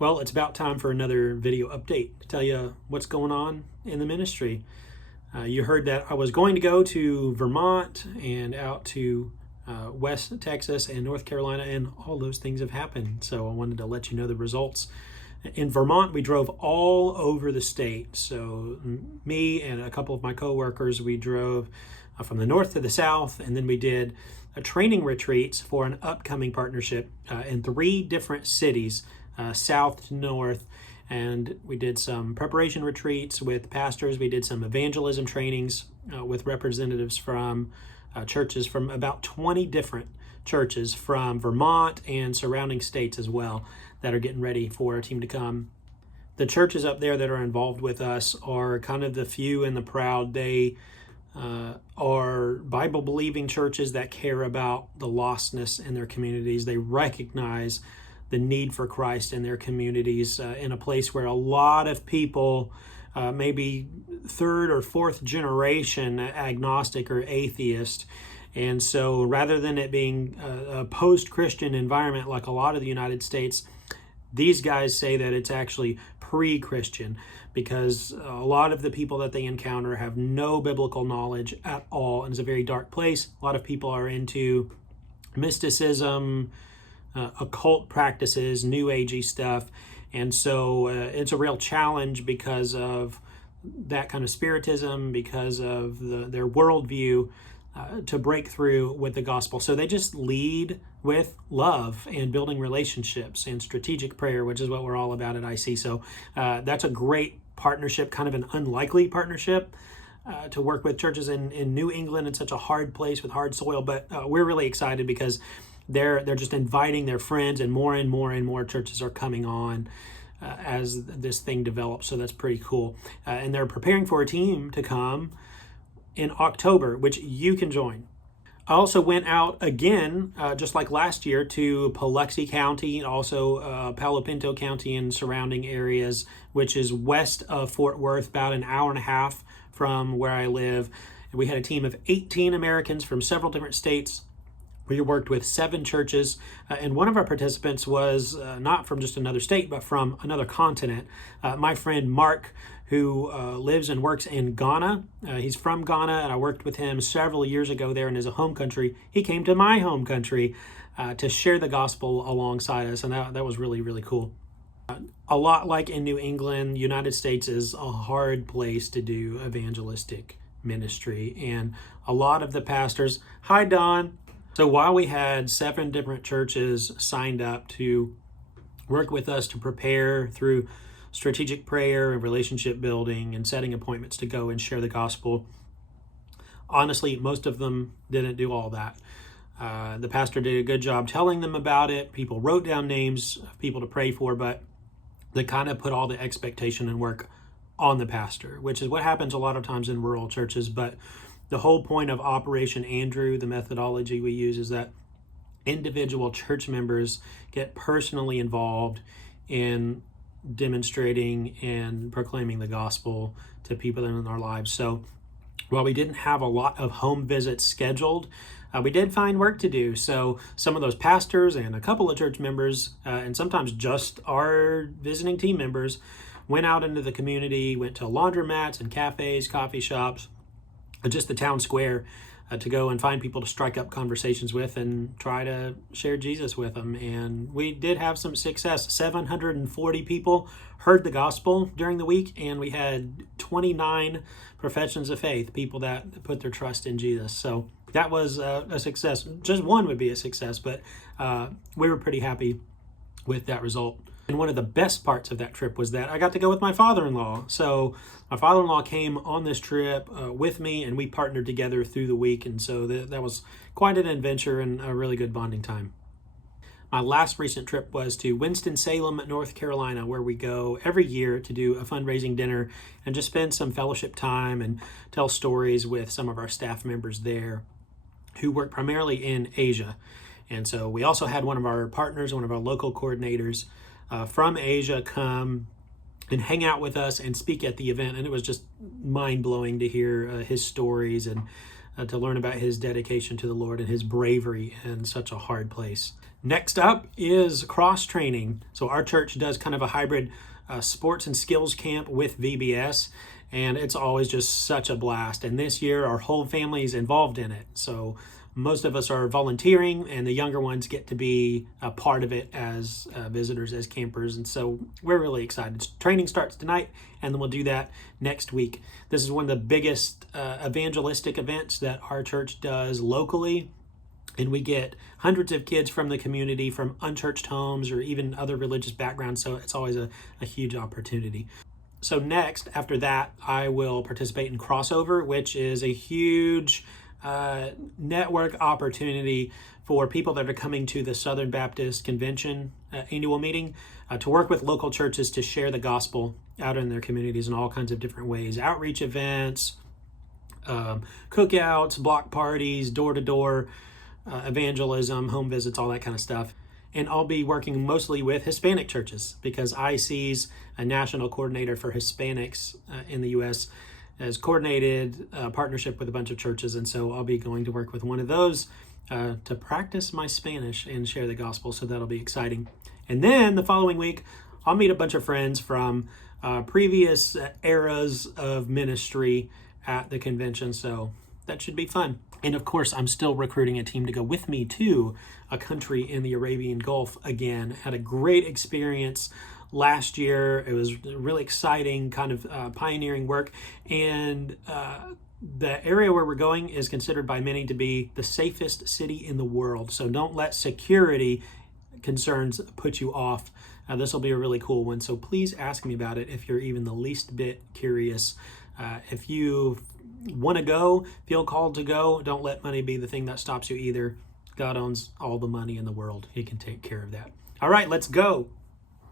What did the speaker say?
Well, it's about time for another video update to tell you what's going on in the ministry. You heard that I was going to go to Vermont and out to West Texas and North Carolina, and all those things have happened. So I wanted to let you know the results. In Vermont, we drove all over the state. So me and a couple of my coworkers, we drove from the north to the south, and then we did training retreats for an upcoming partnership in 3 different cities, south to north. And we did some preparation retreats with pastors. We did some evangelism trainings with representatives from churches from about 20 different churches from Vermont and surrounding states as well that are getting ready for our team to come. The churches up there that are involved with us are kind of the few and the proud. They are Bible-believing churches that care about the lostness in their communities. They recognize the need for Christ in their communities in a place where a lot of people, maybe 3rd or 4th generation agnostic or atheist. And so rather than it being a post-Christian environment like a lot of the United States, these guys say that it's actually pre-Christian, because a lot of the people that they encounter have no biblical knowledge at all, and it's a very dark place. A lot of people are into mysticism, occult practices, new agey stuff, and so it's a real challenge because of that kind of spiritism, because of their worldview, to break through with the gospel. So they just lead with love and building relationships and strategic prayer, which is what we're all about at IC. So that's a great partnership, kind of an unlikely partnership to work with churches in New England. It's such a hard place with hard soil, but we're really excited because they're just inviting their friends, and more churches are coming on as this thing develops. So that's pretty cool. And they're preparing for a team to come in October, which you can join. I also went out again, just like last year, to Paluxy County, also Palo Pinto County and surrounding areas, which is west of Fort Worth, about an hour and a half from where I live. And we had a team of 18 Americans from several different states. We worked with 7 churches, and one of our participants was not from just another state, but from another continent. My friend Mark, who lives and works in Ghana. He's from Ghana, and I worked with him several years ago there in his home country. He came to my home country to share the gospel alongside us, and that was really, really cool. A lot like in New England, United States is a hard place to do evangelistic ministry, and a lot of the pastors, hi Don. So while we had 7 different churches signed up to work with us to prepare through strategic prayer and relationship building and setting appointments to go and share the gospel, honestly, most of them didn't do all that. The pastor did a good job telling them about it. People wrote down names of people to pray for, but they kind of put all the expectation and work on the pastor, which is what happens a lot of times in rural churches. But the whole point of Operation Andrew, the methodology we use, is that individual church members get personally involved in demonstrating and proclaiming the gospel to people in our lives. So while we didn't have a lot of home visits scheduled, we did find work to do. So some of those pastors and a couple of church members, and sometimes just our visiting team members, went out into the community, went to laundromats and cafes, coffee shops, just the town square, to go and find people to strike up conversations with and try to share Jesus with them. And we did have some success. 740 people heard the gospel during the week, and we had 29 professions of faith, people that put their trust in Jesus. So that was a success. Just one would be a success, but we were pretty happy with that result. And one of the best parts of that trip was that I got to go with my father-in-law. So my father-in-law came on this trip with me, and we partnered together through the week. And so that was quite an adventure and a really good bonding time. My last recent trip was to Winston-Salem, North Carolina, where we go every year to do a fundraising dinner and just spend some fellowship time and tell stories with some of our staff members there who work primarily in Asia. And so we also had one of our partners, one of our local coordinators from Asia, come and hang out with us and speak at the event. And it was just mind-blowing to hear his stories and to learn about his dedication to the Lord and his bravery in such a hard place. Next up is CrossTraining. So our church does kind of a hybrid sports and skills camp with VBS, and it's always just such a blast. And this year, our whole family is involved in it. So most of us are volunteering, and the younger ones get to be a part of it as visitors, as campers. And so we're really excited. Training starts tonight, and then we'll do that next week. This is one of the biggest evangelistic events that our church does locally. And we get hundreds of kids from the community, from unchurched homes or even other religious backgrounds. So it's always a huge opportunity. So next, after that, I will participate in Crossover, which is a huge network opportunity for people that are coming to the Southern Baptist Convention annual meeting to work with local churches to share the gospel out in their communities in all kinds of different ways. Outreach events, cookouts, block parties, door-to-door evangelism, home visits, all that kind of stuff. And I'll be working mostly with Hispanic churches because IC's a national coordinator for Hispanics in the U.S. has coordinated a partnership with a bunch of churches. And so I'll be going to work with one of those to practice my Spanish and share the gospel. So that'll be exciting. And then the following week, I'll meet a bunch of friends from previous eras of ministry at the convention. So that should be fun. And of course, I'm still recruiting a team to go with me to a country in the Arabian Gulf again. Had a great experience last year. It was really exciting, kind of pioneering work. And the area where we're going is considered by many to be the safest city in the world. So don't let security concerns put you off. This will be a really cool one. So please ask me about it if you're even the least bit curious. If you want to go, feel called to go, don't let money be the thing that stops you either. God owns all the money in the world. He can take care of that. All right, let's go.